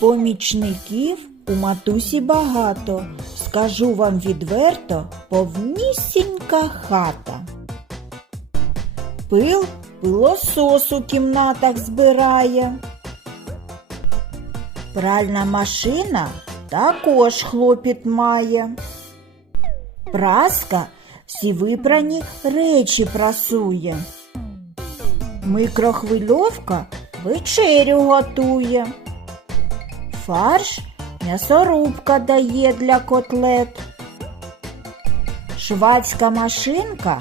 Помічників у матусі багато. Скажу вам відверто, повнісінька хата. Пил пилосос у кімнатах збирає. Пральна машина також хлопіт має. Праска всі випрані речі прасує. Микрохвильовка вечерю готує. Фарш м'ясорубка дає для котлет. Швацька машинка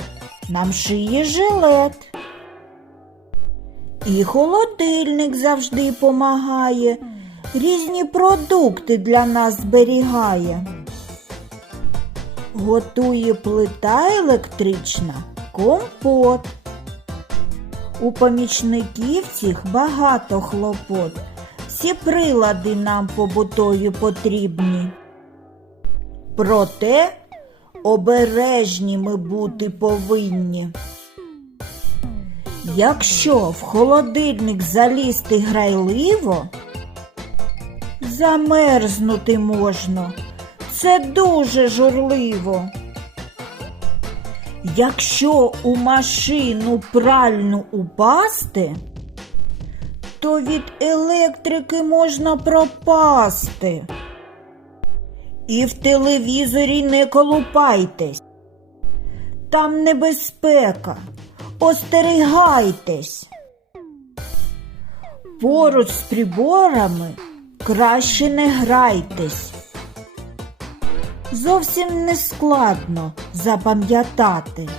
нам шиє жилет. І холодильник завжди помагає, різні продукти для нас зберігає. Готує плита електрична компот. У помічників цих багато хлопот. Всі прилади нам побутові потрібні. Проте обережні ми бути повинні. Якщо в холодильник залізти грайливо, замерзнути можна. Це дуже журливо. Якщо у машину пральну упасти, то від електрики можна пропасти. І в телевізорі не колупайтесь. Там небезпека. Остерігайтесь. Поруч з приборами краще не грайтесь. Зовсім не складно запам'ятати.